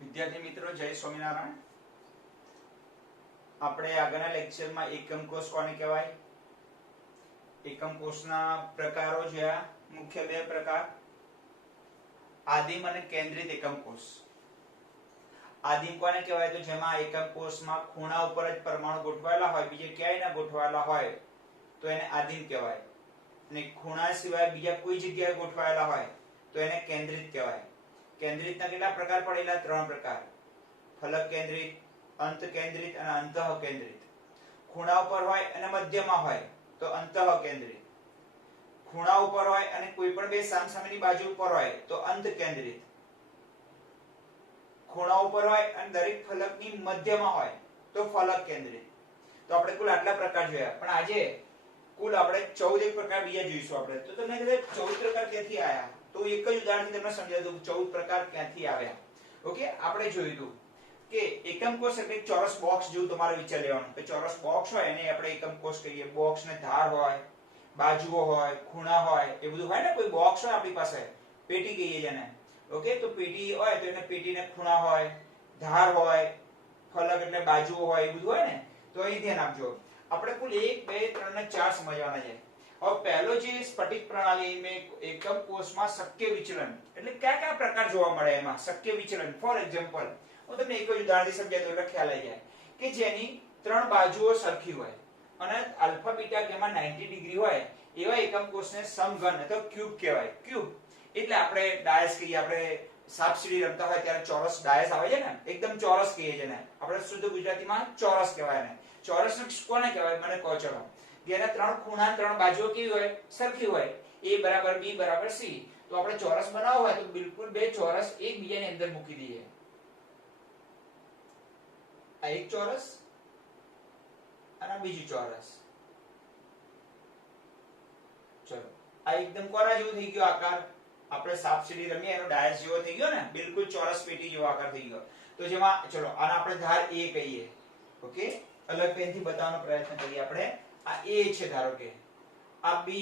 વિદ્યાર્થી મિત્રો, જય સ્વામિનારાયણ. આપણે આગળના લેક્ચરમાં એકમ કોષ કોને કહેવાય, એકમ કોષના પ્રકારો જોયા. મુખ્ય બે પ્રકાર, આદિમ અને કેન્દ્રિત એકમ કોષ. આદિમ કોને કહેવાય? તો જેમાં એકમ કોષમાં ખૂણા ઉપર જ પરમાણુ ગોઠવાયેલા હોય, બીજે ક્યાંય ના ગોઠવાયેલા હોય તો એને આદિમ કહેવાય. અને ખૂણા સિવાય બીજા કોઈ જગ્યાએ ગોઠવાયેલા હોય તો એને કેન્દ્રિત કહેવાય. કેન્દ્રિતના કેટલા પ્રકાર પડેલા? 3 પ્રકાર: ફલક કેન્દ્રિત, અંત કેન્દ્રિત અને અંતઃ કેન્દ્રિત. ખૂણા ઉપર હોય અને મધ્યમાં હોય તો અંતઃ કેન્દ્રિત. ખૂણા ઉપર હોય અને કોઈ પણ બે સામસામેની બાજુ ઉપર હોય તો અંત કેન્દ્રિત. ખૂણા ઉપર હોય અને દરેક ફલકની મધ્યમાં હોય તો ફલક કેન્દ્રિત. તો આપણે કુલ આટલા પ્રકાર જોયા, પણ આજે કુલ આપણે 14 એક પ્રકાર બીજા જોઈશું. આપણે તો તમને કદાચ 14 પ્રકાર ક્યાંથી આયા, તો એક જ ઉદાહરણથી તમને સમજાવી દઉં 14 પ્રકાર ક્યાંથી આવ્યા. ઓકે, આપણે જોયું હતું કે એકમ કોષ એટલે ચોરસ બોક્સ જેવું તમારે વિચાર લેવાનું કે ચોરસ બોક્સ હોય એને આપણે એકમ કોષ કહીએ. બોક્સ ને ધાર હોય, બાજુઓ હોય, ખૂણા હોય, એ બધું હોય ને. કોઈ બોક્સ હોય આપણી પાસે, પેટી કહીએ જેને. ઓકે, તો પેટી હોય તો એને પેટીને ખૂણા હોય, ધાર હોય, ફલક એટલે બાજુઓ હોય, એ બધું હોય ને. તો અહીં ધ્યાન આપજો. આપણે કુલ 1 2 3 ને 4 સમજવાના છે. હવે પહેલો જે સ્ફટિક પ્રણાલી મેં એકમ કોષમાં શક્ય વિચલન એટલે કયા કયા પ્રકાર જોવા મળે એમાં શક્ય વિચલન. ફોર એક્ઝામ્પલ હું તમને એક જ ઉદાહરણથી સમજાવી દઉં એટલે ખ્યાલ આવી જાય કે જેની 3 બાજુઓ સરખી હોય અને આલ્ફા બીટા ગામા 90 ડિગ્રી હોય એવા એકમ કોષને સમઘન અથવા ક્યુબ કહેવાય. ક્યુબ એટલે આપણે ડાયસ કહીએ. આપણે સાપસીડી રમતા હોય ત્યારે ચોરસ ડાયસ આવે છે ને, એકદમ ચોરસ કહીએ છે ને આપણે શુદ્ધ ગુજરાતીમાં ચોરસ કહેવાય ને. ચોરસ કોને કહેવાય મને કહો ચલો. જેના 3 ખૂણા 3 બાજુઓ કેવી હોય? સરખી હોય. a બરાબર b બરાબર c. તો આપણે ચોરસ બનાવવો હોય તો બિલકુલ બે ચોરસ એકબીજાની અંદર મૂકી દઈએ. આ એક ચોરસ અને બીજું ચોરસ. ચલો, આ એકદમ કોના જેવું થઈ ગયો આકાર? આપણે સાપસીડી રમીએ એનો ડાયસ જેવો થઈ ગયો ને, બિલકુલ ચોરસ પેટી જેવો આકાર થઈ ગયો. તો જેમાં ચલો આને આપણે ધાર a કહીએ. ઓકે, અલગ પેનથી બતાવવાનો પ્રયત્ન કરીએ. આપણે આ a છે ધારો કે, આ b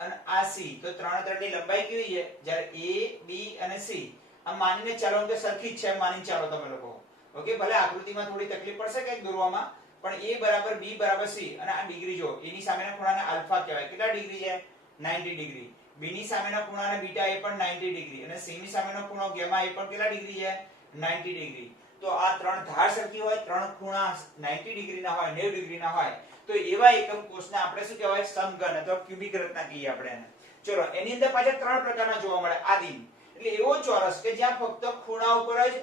અને આ c. તો 3 3 ની લંબાઈ કેવી છે? જ્યારે a b અને c આ માનીને ચાલો કે સરખી જ છે માનીને ચાલો તમે લોકો. ઓકે, ભલે આકૃતિમાં થોડી તકલીફ પડશે કે દોરવામાં, પણ a બરાબર b બરાબર c અને આ ડિગ્રી જો a ની સામેના ખૂણાને આલ્ફા કહેવાય. કેટલા ડિગ્રી છે? 90 ડિગ્રી. b ની સામેના ખૂણાને બીટા એ પણ 90 ડિગ્રી અને c ની સામેનો ખૂણો ગામા એ પણ કેટલા ડિગ્રી છે? 90 ડિગ્રી. તો આ 3 ધાર સરખી હોય, 3 ખૂણા 90 ડિગ્રીના હોય, 90 ડિગ્રીના હોય તો એવા એકમ કોષને આપણે શું કહેવાય? સમઘન અથવા ક્યુબિક રચના કહીએ આપણે એને. ચલો, એની અંદર પાછા 3 પ્રકારના જોવા મળે. આદિમ એટલે એવો ચોરસ કે જ્યાં ફક્ત ખૂણા ઉપર જ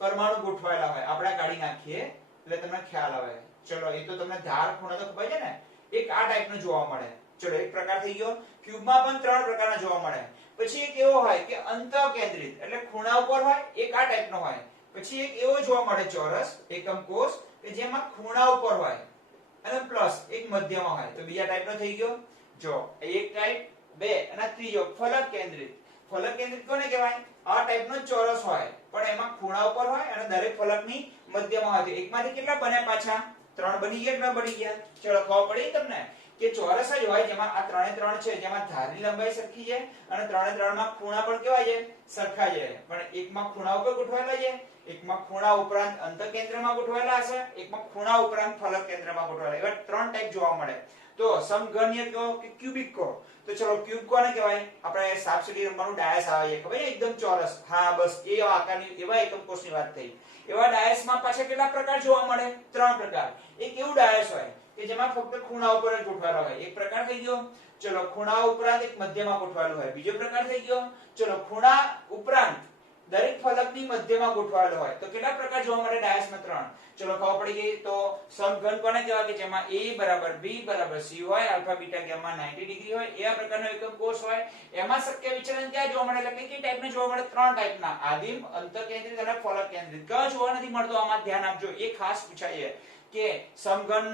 પરમાણુ ગોઠવાયેલા હોય. આપણે કાઢી નાખીએ એટલે તમને ખ્યાલ આવે. ચલો, એ તો તમને ધાર ખૂણા તો ખબર છે ને. એક આ ટાઈપનો જોવા મળે. ચલો, એક પ્રકાર થઈ ગયો. ક્યુબમાં પણ 3 પ્રકારના જોવા મળે. પછી એક એવો હોય કે અંતઃ કેન્દ્રિત એટલે ખૂણા ઉપર હોય, એક આ ટાઈપનો હોય. પછી એક એવો જોવા મળે ચોરસ એકમ કોષ કે જેમાં ખૂણા ઉપર હોય અને પ્લસ એક મધ્યમાં હોય. તો બીજા ટાઈપનો થઈ ગયો. જો એક ટાઈપ, બે અને ત્રીજો ફલક કેન્દ્રિત. ફલક કેન્દ્રિત કોને કહેવાય? આ ટાઈપનો ચોરસ હોય પણ એમાં ખૂણા ઉપર હોય અને દરેક ફલકની મધ્યમાં હોય. તો એકમાંથી કેટલા બન્યા પાછા? 3 બની ગયા કે ન બની ગયા? ચલો, ખબર પડી તમને કે ચોરસ જ હોય જેમાં આ 3 3 છે, જેમાં ધારની લંબાઈ સરખી છે અને 3 3 માં ખૂણા પણ કેવા છે? સરખા છે. પણ એકમાં ખૂણા ઉપર ગોઠવાયેલા છે, એકમાં ખૂણા ઉપરાંત અંતઃ કેન્દ્રમાં ગોઠવાયેલા હશે, એકમાં ખૂણા ઉપરાંત ફલક કેન્દ્રમાં ગોઠવાયેલા. એવા 3 ટાઈપ જોવા મળે. તો સમઘનીય કહો કે ક્યુબિક કહો. તો ચલો, ક્યુબ કોને કહેવાય? આપણે સાપસીડી રમવાનું ડાયસ આવે છે ખબર છે, એકદમ ચોરસ. હા, બસ એ આકારની એવા એકમ કોષની વાત થઈ. એવા ડાયસમાં પાછા કેટલા પ્રકાર જોવા મળે? 3 પ્રકાર. એક એવું ડાયસ હોય કે જેમાં ફક્ત ખૂણા ઉપર જ ગોઠવાયેલા હોય. એક પ્રકાર થઈ ગયો. ચલો, ખૂણા ઉપરાંત એક મધ્યમાં ગોઠવાયેલું હોય. બીજો પ્રકાર થઈ ગયો. ચલો, ખૂણા ઉપરાંત દરેક ફલકની મધ્યમાં ગોઠવાયેલો હોય. તો કેટલા પ્રકાર જોવા મળે ડાયસમાં? 3. ચલો, ખબર પડી ગઈ. તો સમઘન કોને કહેવાય? કે જેમાં a બરાબર b બરાબર c હોય, આલ્ફા બીટા ગામા 90 ડિગ્રી હોય, એવા પ્રકારનો એકમ કોષ હોય. એમાં શક્ય વિચલન ક્યાં જોવા મળે? એટલે કઈ ટાઈપના જોવા મળે? 3 ટાઈપના: આદિમ, અંતઃ કેન્દ્રિત અને ફલક કેન્દ્રિત. કયો જોવા નથી મળતો? આમાં ધ્યાન આપજો. એ ખાસ પૂછાય કે સમઘન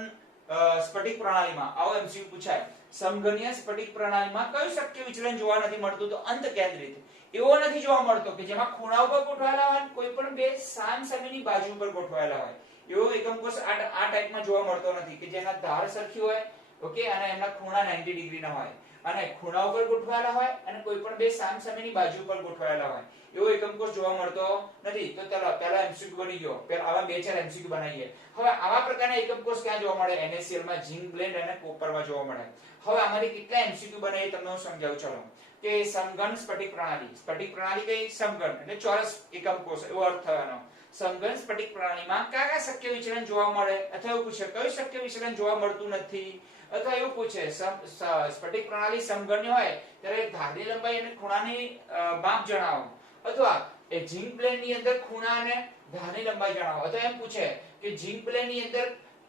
સ્ફટિક પ્રણાલીમાં આવો MCQ પૂછાય. સમઘનીય સ્ફટિક પ્રણાલીમાં કયું શક્ય વિચલન જોવા નથી મળતું? તો અંત કેન્દ્રિત. એવો નથી જોવા મળતો કે જેમાં ખૂણા ઉપર ગોઠવાયેલા હોય, કોઈ પણ બે સામસામેની બાજુ ઉપર ગોઠવાયેલા હોય. એવો એકમ કોષ આ ટાઈપમાં જોવા મળતો નથી કે જેના ધાર સરખી હોય, ઓકે, અને એમના ખૂણા 90 ડિગ્રીના હોય અને ખૂણા ઉપર ગોઠવાયેલા હોય અને કોઈ પણ બે સામસામેની બાજુ પર ગોઠવાયેલા હોય એવો એકમ કોષ જોવા મળતો નથી. તો ચાલો પહેલા MCQ બની ગયો. પહેલા આવા બે ચાર MCQ બનાવીએ. હવે આવા પ્રકારના એકમ કોષ ક્યાં જોવા મળે? NaCl માં ઝીંક બ્લેન્ડ અને કોપરમાં જોવા મળે. હવે આમાંથી કેટલા MCQ બને એ તમને હું સમજાવું. ચાલો કે સમઘન સ્ફટિક પ્રણાલી. સ્ફટિક પ્રણાલી કઈ? સમઘન એટલે ચોરસ એકમ કોષ એવો અર્થ થવાનો. સમઘન સ્ફટિક પ્રણાલીમાં કયા કયા શક્ય વિચલન જોવા મળે? અથવા એવું પૂછે કયું શક્ય વિચલન જોવા મળતું નથી? અથવા એવું પૂછે સ્ફટિક પ્રણાલી સમઘનની હોય ત્યારે ધારની લંબાઈ અને ખૂણાની માપ જણાવો. અથવા એ ઝીંક બ્લેન્ડની અંદર ખૂણા અને ધારની લંબાઈ જણાવો. અથવા એમ પૂછે કે ઝીંક બ્લેન્ડની અંદર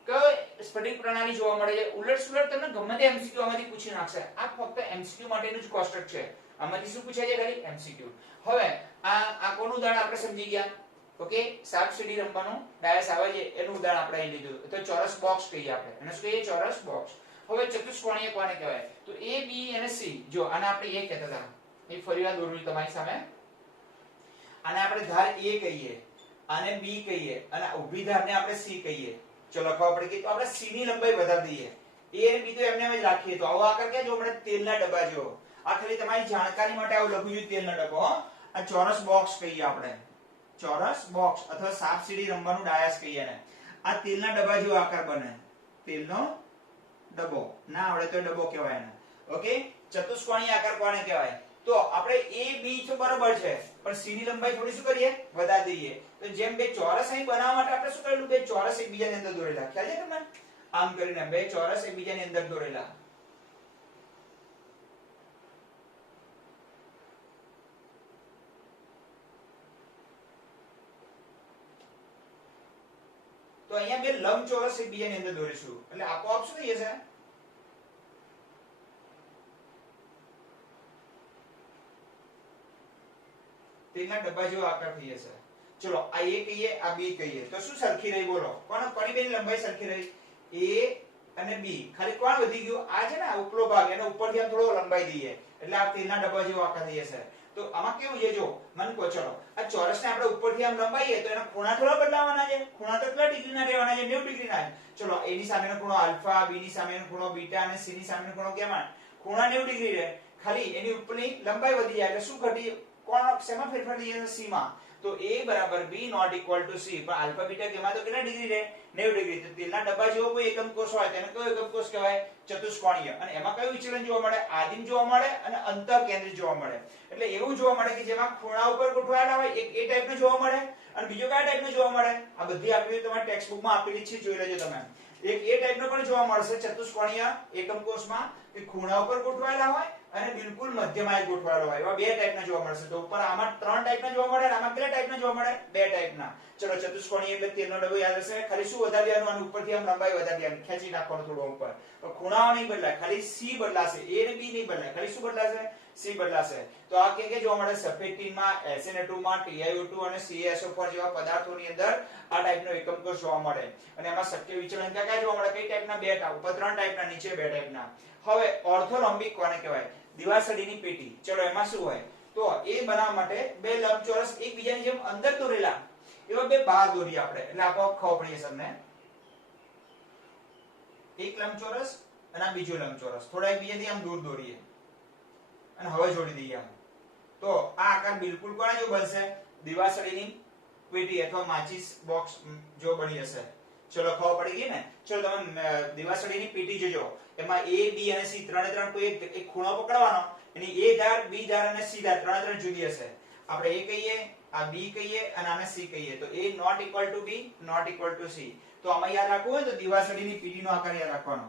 કઈ સ્ફટિક પ્રણાલી જોવા મળે છે? ઉલટ સુલટ તમને ગમે તે MCQ આમાંથી પૂછી નાખશે. આ ફક્ત MCQ માટેનું જ કોષ્ટક છે. આમાંથી શું પૂછાય છે? ખાલી MCQ. હવે આ કોનું ઉદાહરણ આપણે સમજી ગયા. ઓકે, સાપ સીડી રમવાનું ડાયસ આવે છે એનું ઉદાહરણ આપણે અહીં લીધું. તો ચોરસ બોક્સ કહીએ આપણે. એને શું કહીએ? ચોરસ બોક્સ. હવે ચતુષ્કોણીય કોને કહેવાય? તો A B અને C. જો આને આપણે A કહેતા હતા. એ ફરીવાર દોર્યું તમારી સામે. આને આપણે ધાર A કહીએ, આને B કહીએ અને ઊભી ધારને આપણે C કહીએ. ચલો ખબર પડી ગઈ. તો આપણે C ની લંબાઈ વધારી દઈએ. A અને B તો એમને એમ જ રાખીએ. તો આવો આકાર ક્યાં જો આપણે તેલના ડબ્બા જેવો. આ ખાલી તમારી જાણકારી માટે આવું લખ્યું છે તેલનો ડબ્બો. આ ચોરસ બોક્સ કહીએ આપણે. ચોરસ બોક્સ અથવા સાપ સીડી રમવાનું ડાયસ કહીએ ને. આ તેલના ડબ્બા જેવો આકાર બને. તેલનો ડબ્બો. ના આવડે તો ડબ્બો કહેવાય એને. ઓકે, ચતુષ્કોણીય આકાર કોને કહેવાય? તો આપણે A B તો બરોબર છે પણ C ની લંબાઈ થોડી શું કરીએ? વધારી દઈએ. તો જેમ બે ચોરસ અહીં બનાવવા માટે આપણે શું કરેલું? બે ચોરસ એકબીજાની અંદર દોરેલા. ખ્યાલ છે તમને? આમ કરીને બે ચોરસ એકબીજાની અંદર દોરેલા. તો અહીંયા બે લંબચોરસ એકબીજાની અંદર દોરીશું એટલે આપોઆપ શું થઈ જશે? તેના ડબ્બા જેવો આકાર થઈ જશે. ચલો આ A કહીએ, આ B કહીએ. તો શું સરખી રહી? બોલો કોની બેની લંબાઈ સરખી રહી? A અને B. ખાલી કોણ વધી ગયું? આ છે ને ઉપલો ભાગ, એનો ઉપરથી આમ થોડો લંબાઈ દઈએ એટલે આ તેના ડબ્બા જેવો આકાર થઈ જશે. તો આમાં કેવું છે? જો મને કહો. ચલો આ ચોરસને આપણે ઉપરથી આમ લંબાઈએ તો એના ખૂણા થોડા બદલાવાના છે. ખૂણા તો કેટલા ડિગ્રીના રહેવાના છે? 90 ડિગ્રીના. ચલો A ની સામેનો ખૂણો આલ્ફા, B ની સામેનો ખૂણો બીટા અને C ની સામેનો ખૂણો ગામા. ખૂણા 90 ડિગ્રી રહે. ખાલી એની ઉપરની લંબાઈ વધી જાય એટલે શું ઘટી? કોણ શેમાં ફેરફાર થઈ જશે? C માં. તો A બરાબર B not equal to C. પણ આલ્ફા બીટા ગામા તો કેટલા ડિગ્રી રહે? 90 ડિગ્રી. તો તેલના ડબ્બા જેવો કોઈ એકમ કોષ હોય તેને કયો એકમ કોષ કહેવાય? ચતુષ્કોણીય. અને એમાં કયું વિચલન જોવા મળે? આદિમ જોવા મળે અને અંતર કેન્દ્રિત જોવા મળે. એટલે એવું જોવા મળે કે જેમાં ખૂણા ઉપર ગોઠવાયેલા હોય એક એ ટાઈપનો જોવા મળે અને બીજો કયા ટાઈપનો જોવા મળે? આ બધી આપેલી તમારી ટેક્સ્ટ બુકમાં આપેલી છે, જોઈ લેજો તમે. એક એ ટાઈપનો પણ જોવા મળશે ચતુષ્કોણીય એકમ કોષમાં કે ખૂણા ઉપર ગોઠવાયેલા હોય અને બિલકુલ મધ્યમાં ગોઠવાયેલો હોય. એવા બે ટાઈપના જોવા મળશે. તો ઉપર આમાં 3 ટાઈપના જોવા મળે અને આમાં કેટલા ટાઈપના જોવા મળે? 2 ટાઈપના. ચલો ચતુષ્કોણીય એટલે તેલનો ડબ્બો યાદ હશે. ખાલી શું વધારી દેવાનું? અને ઉપરથી આમ લંબાઈ વધારી દેવાની, ખેંચી નાખવાનું થોડું ઉપર. તો ખૂણાઓ નહીં બદલાય, ખાલી C બદલાશે. A અને B નહીં બદલાય, ખાલી શું બદલાશે? C બદલાશે. તો આ કે જોવા મળે? સફેદ ટીનમાં, SnO2 માં, TiO2 અને CaSO4 જેવા પદાર્થોની અંદર આ ટાઈપનો એકમ કોષ જોવા મળે. અને એમાં શક્ય વિચલન કયા જોવા મળે? કઈ ટાઈપના? 2 ટાઈપ. ઉપર 3 ટાઈપના, નીચે 2 ટાઈપના. હવે ઓર્થોરોમ્બિક કોને કહેવાય? દિવાસળીની પેટી. ચલો એમાં શું હોય? તો એ બનાવવા માટે બે લંબચોરસ એકબીજાની જેમ અંદર દોરેલા એવા બે બહાર દોરીએ આપણે. એટલે આપોઆપ ખબર પડી જશે તમને. એક લંબચોરસ અને આ બીજો લંબચોરસ થોડા એકબીજાથી આમ દૂર દોરીએ અને હવે જોડી દઈએ આમ. તો આ આકાર બિલકુલ કોના જેવો બનશે? દિવાસળીની પેટી અથવા માચિસ બોક્સ જો બની જશે. ચલો ખબર પડી ગઈ ને? ચલો તમે દિવાસળીની પેટી જોજો. એમાં A B અને C ત્રણે ત્રણ કોઈ એક ખૂણો પકડવાનો. એની A ધાર, B ધાર અને C ધાર ત્રણે ત્રણ જુદી હશે. આપણે A કહીએ, આ B કહીએ અને આને C કહીએ. તો A not equal to B not equal to C. તો આમાં યાદ રાખવું હોય તો દિવાસળીની પેટીનો આકાર યાદ રાખવાનો.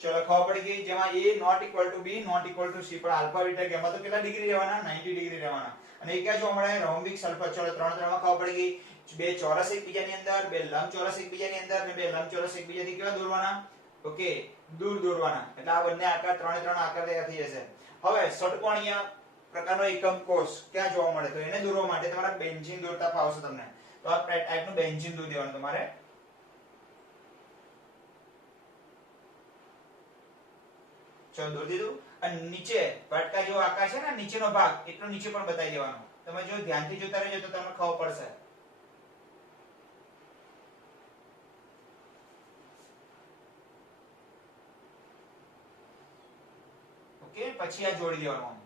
ચલો ખબર પડી ગઈ. જેમાં A not equal to B not equal to C. પણ આલ્ફા બીટા ગામા તો કેટલા ડિગ્રી રહેવાના? 90 ડિગ્રી રહેવાના. અને એ ક્યાં જોવા મળે? રોમ્બિક સલ્ફર. ચલો 3 3 માં ખબર પડી ગઈ. બે ચોરસ એકબીજાની અંદર, બે લંબચોરસ એકબીજાની અંદર અને બે લંબચોરસ એકબીજાથી કેવા દોરવાના? ઓકે, દૂર દોરવાના. એટલે આ બંને આકાર 3 3 આકાર તૈયાર થઈ જશે. હવે ષટકોણીય પ્રકારનો એકમ કોષ ક્યાં જોવા મળે? તો એને દોરવા માટે તમારે બેન્ઝીન દોરતા ફાવશે તમને. તો આ ટાઈપનું બેન્ઝીન દોરી દેવાનું તમારે. ચલો દોરી દીધું. અને નીચે પટકા જેવો આકાર છે ને, નીચેનો ભાગ એટલો નીચે પણ બતાવી દેવાનો. તમે જો ધ્યાનથી જોતા રહેજો તો તમને ખબર પડશે. પછી આ જોડી દેવાનું.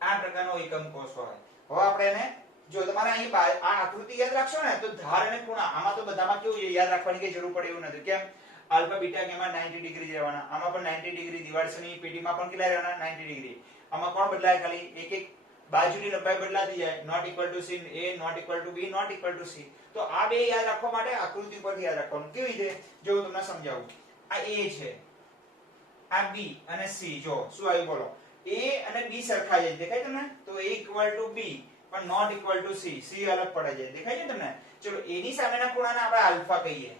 આ પ્રકારનો એકમ કોષ હોય. હવે આપણે એને જો તમારે અહીં આ આકૃતિ યાદ રાખશો ને તો ધાર અને ખૂણા આમાં તો બધામાં કેવું છે યાદ રાખવાની કઈ જરૂર પડે એવું નથી. કેમ આલ્ફા બીટા ગામા 90 ડિગ્રી રહેવાના, આમાં પણ 90 ડિગ્રી, દિવાળસની પેટીમાં પણ કેટલા રહેવાના 90 ડિગ્રી. આમાં કોણ બદલાય? ખાલી એક એક બાજુની લંબાઈ બદલાતી જાય. Not equal to c, a not equal to b not equal to c. તો આ બે યાદ રાખવા માટે આકૃતિ પરથી યાદ રાખવાનું. કેવી રીતે? જો હું તમને સમજાવું. આ a છે, આ b અને c. જો શું આવ્યું બોલો? a અને b સરખા છે, દેખાય તમને? તો a ઇક્વલ ટુ b પણ not equal to c. c અલગ પડે છે, દેખાય છે તમને? ચલો a ની સામેના ખૂણાને આપણે આલ્ફા કહીએ,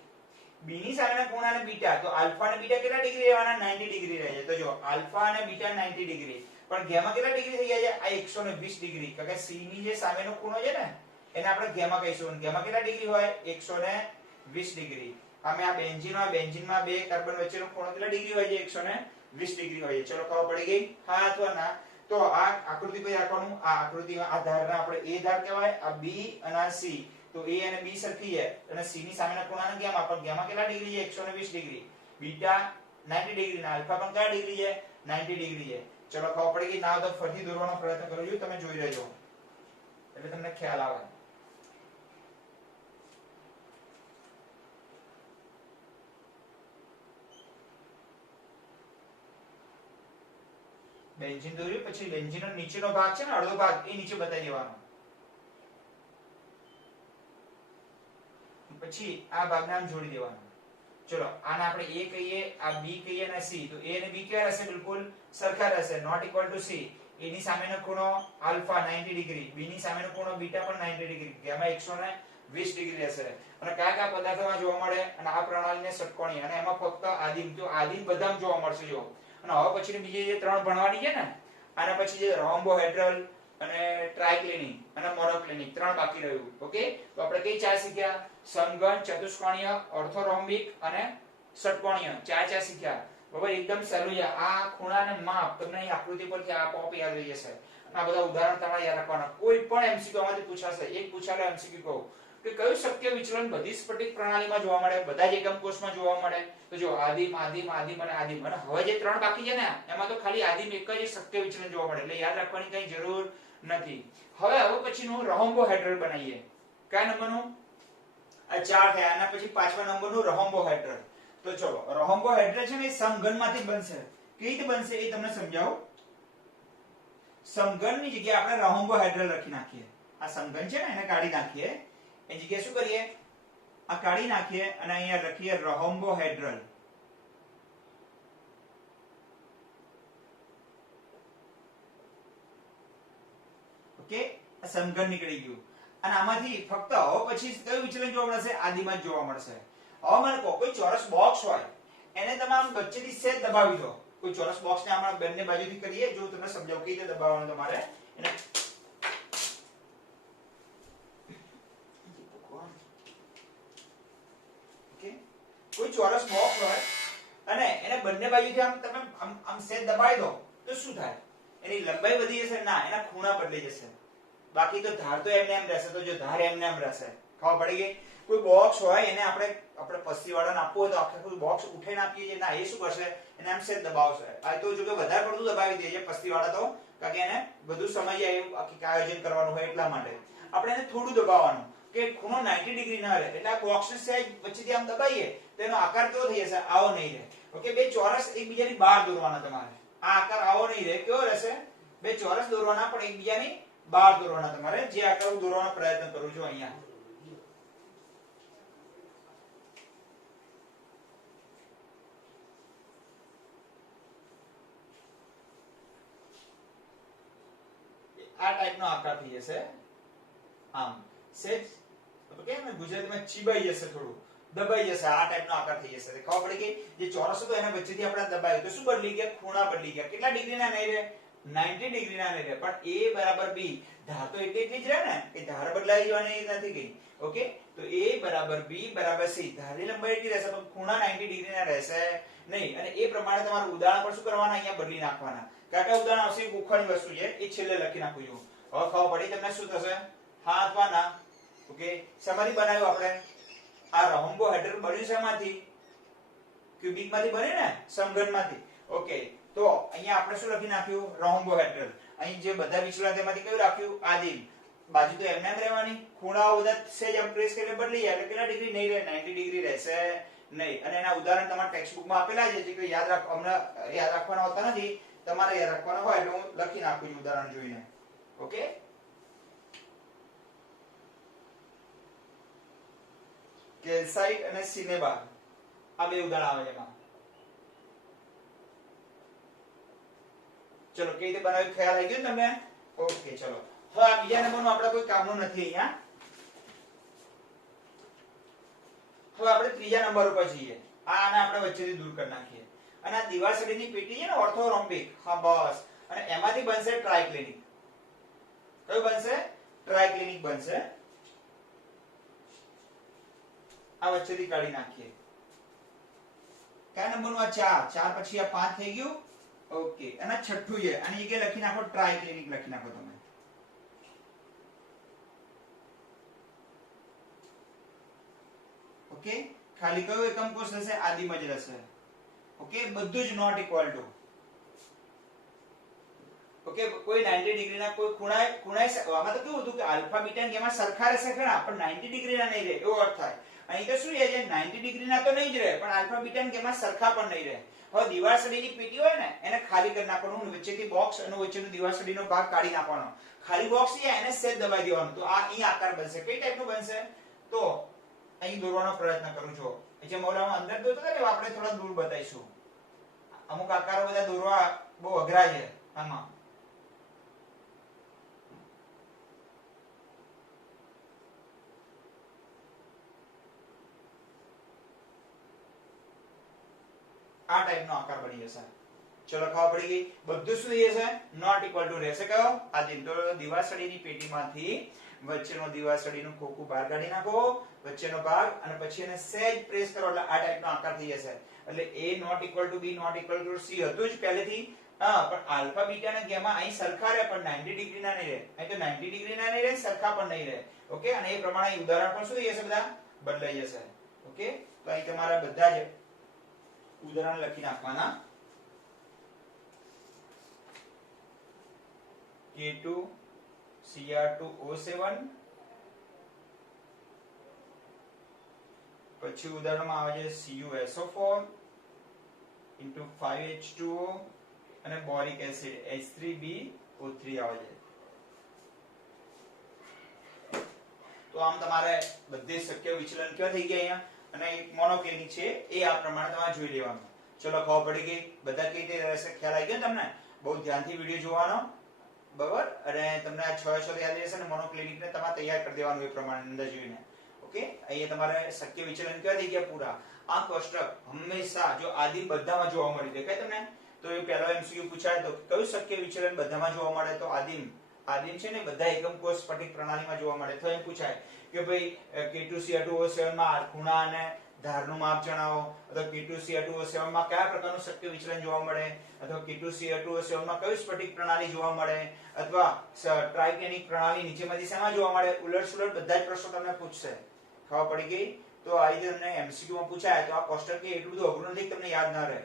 b ની સામેના ખૂણાને બીટા. તો આલ્ફા અને બીટા કેટલા ડિગ્રી રહેવાના? 90 ડિગ્રી રહે છે. તો જો આલ્ફા અને બીટા 90 ડિગ્રી, પણ ગામા કેટલા ડિગ્રી થઈ ગયા છે? આ 120 ડિગ્રી. કારણ કે c ની જે સામેનો ખૂણો છે ને એને આપણે ગામા કહીશું. ગામા કેટલા ડિગ્રી હોય? 120 ડિગ્રી. અમે આ બેન્ઝીન હોય, બેન્ઝીનમાં બે કાર્બન વચ્ચેનો ખૂણો કેટલા ડિગ્રી હોય છે? 120 ડિગ્રી હોય છે. ચલો ખબર પડી ગઈ? હા અથવા ના? તો આ આકૃતિ પર રાખવાનું. આ આકૃતિમાં આ ધારને આપણે a ધાર કહેવાય, આ b અને આ c. તો a અને b સરખી છે અને c ની સામેના ખૂણાને ગામા, પણ ગામા કેટલા ડિગ્રી છે? 120 ડિગ્રી. બીટા 90 ડિગ્રી ના આલ્ફા પણ કેટલા ડિગ્રી છે? 90 ડિગ્રી છે. ચલો ખબર પડી ગઈ? ના તો ફરીથી દોરવાનો પ્રયત્ન કરું છું, તમે જોઈ લેજો એટલે તમને ખ્યાલ આવે. બેન્ઝીન દોર્યું, પછી બેન્ઝીનનો નીચેનો ભાગ છે ને અડધો ભાગ એ નીચે બતાવી દેવાનો. પછી આ ભાગને આમ જોડી દેવાનો. ચલો આને આપણે a કહીએ, આ b કહીએ અને c. તો a અને b કેવા રહેશે? બિલકુલ સરખા રહેશે. Not equal to c. a ની સામેનો ખૂણો આલ્ફા 90 ડિગ્રી, b ની સામેનો ખૂણો બીટા પણ 90 ડિગ્રી. ગામા 120 ડિગ્રી રહેશે. અને કયા કયા પદાર્થોમાં જોવા મળે? અને આ પ્રણાલીને ષટકોણીય, અને એમાં ફક્ત આદિમ. તો આદિમ બધામાં જોવા મળશે. જો અને હવે પછીની બીજી જે ત્રણ ભણવાની છે ને, આના પછી જે રોમ્બોહેડ્રલ અને ટ્રાઇક્લિનિક અને મોનોક્લિનિક ત્રણ બાકી રહ્યું. ઓકે, તો આપણે કઈ ચાર શીખ્યા? સમઘન, ચતુષ્કોણીય, ઓર્થોરોમ્બિક અને ષટકોણીય. ચાર શીખ્યા. બરાબર, એકદમ સહેલું છે. આ ખૂણાને માપ તમને અહીં આકૃતિ પરથી આપોઆપ યાદ રહી જશે. આ બધા ઉદાહરણ તમારે યાદ રાખવાના. કોઈ પણ એમસીક્યુ આમાંથી પૂછાશે. એક પૂછાલે એમસીક્યુ કહું કે કયું શક્ય વિચલન બધી સ્ફટિક પ્રણાલીમાં જોવા મળે? બધા જ એકમ કોષમાં જોવા મળે? તો જો આદિમ, આદિમ, આદિમ અને આદિમ. અને હવે જે ત્રણ બાકી છે ને એમાં તો ખાલી આદિમ એક જ શક્ય વિચલન જોવા મળે. એટલે યાદ રાખવાની કઈ જરૂર નથી. હવે પછીનું રોમ્બોહેડ્રલ બનાવીએ. કયા નંબરનું? આ ચાર થયા. આના પછી પાંચમા નંબરનું રોમ્બોહેડ્રલ. તો ચલો રોમ્બોહેડ્રલ છે ને એ સમઘનમાંથી બનશે. કેવી રીતે બનશે એ તમને સમજાવું. સમઘનની જગ્યાએ આપણે રોમ્બોહેડ્રલ લખી નાખીએ. આ સમઘન છે ને એને કાઢી નાખીએ. એ જગ્યાએ શું કરીએ? આ કાઢી નાખીએ અને અહીંયા લખીએ રોમ્બોહેડ્રલ. ઓકે, આ સમઘન નીકળી ગયું. અને આમાંથી ફક્ત હવે પછી કયું વિચલન જોવા મળશે? આદિમાં જ જોવા મળશે. હવે મને કહો, કોઈ ચોરસ બોક્સ હોય એને તમે આમ વચ્ચેથી સેજ દબાવી દો. કોઈ ચોરસ બોક્સને આપણે બંને બાજુથી કરીએ. જો તમને સમજાવું કેવી રીતે દબાવવાનું તમારે. એને કોઈ ચોરસ બોક્સ હોય અને એને બંને બાજુથી આમ તમે આમ સેજ દબાવી દો તો શું થાય? એની લંબાઈ વધી જશે? ના, એના ખૂણા બદલી જશે. બાકી તો ધાર તો એમને એમ રહેશે. તો જો ધાર એમને એમ રહેશે. ખબર પડી ગઈ? કોઈ બોક્સ હોય એને આપણે પસ્તીવાળાને આપવું હોય તો આખું બોક્સ ઉઠાઈને આપીએ છીએ. ના, એ શું કરશે? એને આમ સેજ દબાવશે. આ તો જો કે વધારે પડતું દબાવી દે છે પસ્તીવાળા તો, કારણ કે એને બધું સમય એવું આયોજન કરવાનું હોય એટલા માટે. આપણે એને થોડું દબાવવાનું કે ખૂણો 90 ડિગ્રી ના રહે. એટલે આ બોક્સને સેજ વચ્ચેથી આમ દબાઈએ તો એનો આકાર કેવો થઈ જશે? આવો નહીં રહે. ઓકે, બે ચોરસ એકબીજાની બહાર દોરવાના તમારે. આ આકાર આવો નહીં રહે. કેવો રહેશે? બે ચોરસ દોરવાના પણ એકબીજાની બહાર દોરવાના તમારે. જે આકાર હું દોરવાનો પ્રયત્ન કરું છું અહીંયા. આ ટાઈપનો આકાર થઈ જશે. આમ સેજ કે ગુજરાતીમાં ચીબાઈ જશે, થોડું દબાઈ જશે. આ ટાઈપનો આકાર થઈ જશે. ખબર પડી ગઈ? જે ચોરસ હતો એને વચ્ચેથી આપણે દબાવ્યું તો શું બદલી ગયા? ખૂણા બદલી ગયા. કેટલા ડિગ્રીના નહીં રહે? 90 ડિગ્રીના નહીં રહે. પણ a બરાબર b. ધાર તો એટલી જ રહે ને કે ધાર બદલાઈ જવાની નથી ગઈ. ઓકે, તો a બરાબર b બરાબર c. ધારની લંબાઈ એટલી રહેશે પણ ખૂણા 90 ડિગ્રીના રહેશે નહીં. અને એ પ્રમાણે તમારું ઉદાહરણ પર શું કરવાના? અહીંયા બદલી નાખવાના. કયા ઉદાહરણ આવશે? ગોખવાની વસ્તુ છે એ છેલ્લે લખી નાખું છું. હવે ખબર પડી તમને શું થશે? હા અથવા ના? ઓકે, શેમાંથી બનાવ્યું આપણે? આ રોમ્બોહેડ્રલ બન્યું શેમાંથી? ક્યુબિક માંથી બન્યું ને? સમઘનમાંથી. ઓકે, તો અહીંયા આપણે શું લખી નાખ્યું રોમ્બોહેડ્રલ. અહીં જે બધા વિચલન તેમાંથી કયું રાખ્યું આદિમ. બાજુ તો એમને એમ રહેવાની, ખૂણાઓ બધા સેજ આમ પ્રેસ કરીને બદલી જાય એટલે કેટલા ડિગ્રી નહીં રહે, 90 ડિગ્રી રહેશે નહીં. અને એના ઉદાહરણ તમારા ટેક્સ્ટબુકમાં આપેલા છે કે યાદ રાખ, હમણાં યાદ રાખવાના હોતા નથી, તમારે યાદ રાખવાના હોય એટલે હું લખી નાખું છું ઉદાહરણ જોઈને. ઓકે, કેલ્સાઇટ અને સિનેબાર આ બે ઉદાહરણ આવે છે એમાં. ચલો કઈ રીતે બનાવ્યું ખ્યાલ આવી ગયો ને તમને? ઓકે ચલો હવે આ બીજા નંબરનું આપણે કોઈ કામનું નથી અહીંયા. હવે આપણે ત્રીજા નંબર ઉપર જઈએ. આને આપણે વચ્ચેથી દૂર કરી નાખીએ. અને આ દીવાલ સડીની પેટી છે ને ઓર્થોરોમ્બિક, હા બસ, અને એમાંથી બનશે ટ્રાઇક્લિનિક. કયું બનશે? ટ્રાઇક્લિનિક બનશે. આ વચ્ચેથી કાઢી નાખીએ. કયા નંબરનું? આ 4. 4 પછી આ 5 થઈ ગયું. ઓકે, અને છઠ્ઠું છે, આની જગ્યાએ લખી નાખો ટ્રાઇક્લિનિક લખી નાખો તમે. ઓકે, ખાલી કયો એકમ કોષ રહેશે? આદિમ જ રહેશે. ઓકે, બધું જ નોટ ઇક્વલ ટુ. ઓકે, કોઈ 90 ડિગ્રીના કોઈ ખૂણાએ આમાં તો કેવું હતું કે આલ્ફા બીટા અને ગામા સરખા રહેશે ખરા, પણ 90 ડિગ્રીના નહીં રહે એવો અર્થ થાય. અહીં તો શું છે, 90 ડિગ્રીના તો નહીં જ રહે, પણ આલ્ફા બીટા અને ગામા સરખા પણ નહીં રહે. હવે દીવાલ સડીની પેટી હોય ને એને ખાલી કરી નાખવાનું, વચ્ચેથી બોક્સ અને વચ્ચેનો દીવાલ સડીનો ભાગ કાઢી નાખવાનો. ખાલી બોક્સ છે એને સેજ દબાઈ દેવાનું, તો આ અહીં આકાર બનશે. કઈ ટાઈપનું બનશે? તો અહીં દોરવાનો પ્રયત્ન કરું છું. જે મૌલામાં અંદર દોરતો હતા ને આપણે થોડા દૂર બતાવીશું. અમુક આકારો બધા દોરવા બહુ અઘરા છે આમાં. આ ટાઈપનો આકાર બની જશે. ચલો ખબર પડી ગઈ. બધું શું થઈ જશે? નોટ ઇક્વલ ટુ રહેશે. કયો? આદિમ. તો દીવાલ સળીની પેટીમાંથી વચ્ચેનો દીવાલ સળીનું ખોખું બહાર કાઢી નાખો, વચ્ચેનો ભાગ, અને પછી એને સહેજ પ્રેસ કરો એટલે આ ટાઈપનો આકાર થઈ જશે. એટલે a not equal to b not equal to c હતું જ પહેલેથી. હા, પણ આલ્ફા બીટા અને ગામા અહીં સરખા રહે, પણ 90 ડિગ્રીના નહીં રહે. અહીં તો 90 ડિગ્રીના નહીં રહે, સરખા પણ નહીં રહે. ઓકે, અને એ પ્રમાણે ઉદાહરણ પણ શું થઈ જશે? બધા બદલાઈ જશે. ઓકે, તો અહીં તમારા બધા જ ઉદાહરણ લખી નાખવાના. K2 Cr2O7, પછી ઉદાહરણમાં આવે છે CuSO4 into 5H2O અને બોરિક એસિડ H3BO3 આવે છે. તો આમ તમારે બધે શક્ય વિચલન ક્યાં થઈ ગયા અહીંયા, અને એક મોનોક્લિનિક છે એ આ પ્રમાણે તમારે જોઈ લેવાનું. ચલો ખબર પડી ગઈ. બધા કઈ રીતે રહેશે ખ્યાલ આવી ગયો તમને? બહુ ધ્યાનથી વિડિયો જોવાનો, બરાબર? અને તમને આ 6 યાદ રહેશે ને મોનોક્લિનિક ને તમારે તૈયાર કરી દેવાનું એ પ્રમાણે અંદર જોઈને. ઓકે, અહીંયા તમારે શક્ય વિચલન ક્યાં થઈ ગયા પૂરા. આ કોષ્ટક હંમેશા જો આદિમ બધામાં જોવા મળી દેખાય તમને, તો એ પહેલો એમસીક્યુ પૂછાય તો કયું શક્ય વિચલન બધામાં જોવા મળે? તો આદિમ. આદિમ છે ને બધા એકમ કોષ સ્ફટિક પ્રણાલીમાં જોવા મળે. તો એમ પૂછાય કે ભાઈ K2 Cr2O7 માં ખૂણા અને ધારનું માપ જણાવો, અથવા K2 Cr2O7 માં કયા પ્રકારનું શક્ય વિચલન જોવા મળે, અથવા K2 Cr2O7 માં કઈ સ્ફટિક પ્રણાલી જોવા મળે, અથવા ટ્રાઇક્લિનિક પ્રણાલી નીચેમાંથી શેમાં જોવા મળે? ઉલટ સુલટ બધા જ પ્રશ્નો તમને પૂછશે. ખબર પડી ગઈ? તો આ રીતે તમને એમસીક્યુ માં પૂછાય તો આ કોષ્ટક કે એટલું બધું અઘરું નથી, તમને યાદ ના રહે.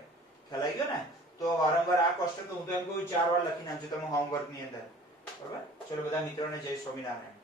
ખ્યાલ આવી ગયો ને? તો વારંવાર આ કોષ્ટક તો હું તો એમ કહું 4 વાર લખી નાખજો તમે હોમવર્ક ની અંદર. બરાબર? ચલો બધા મિત્રોને જય સ્વામિનારાયણ.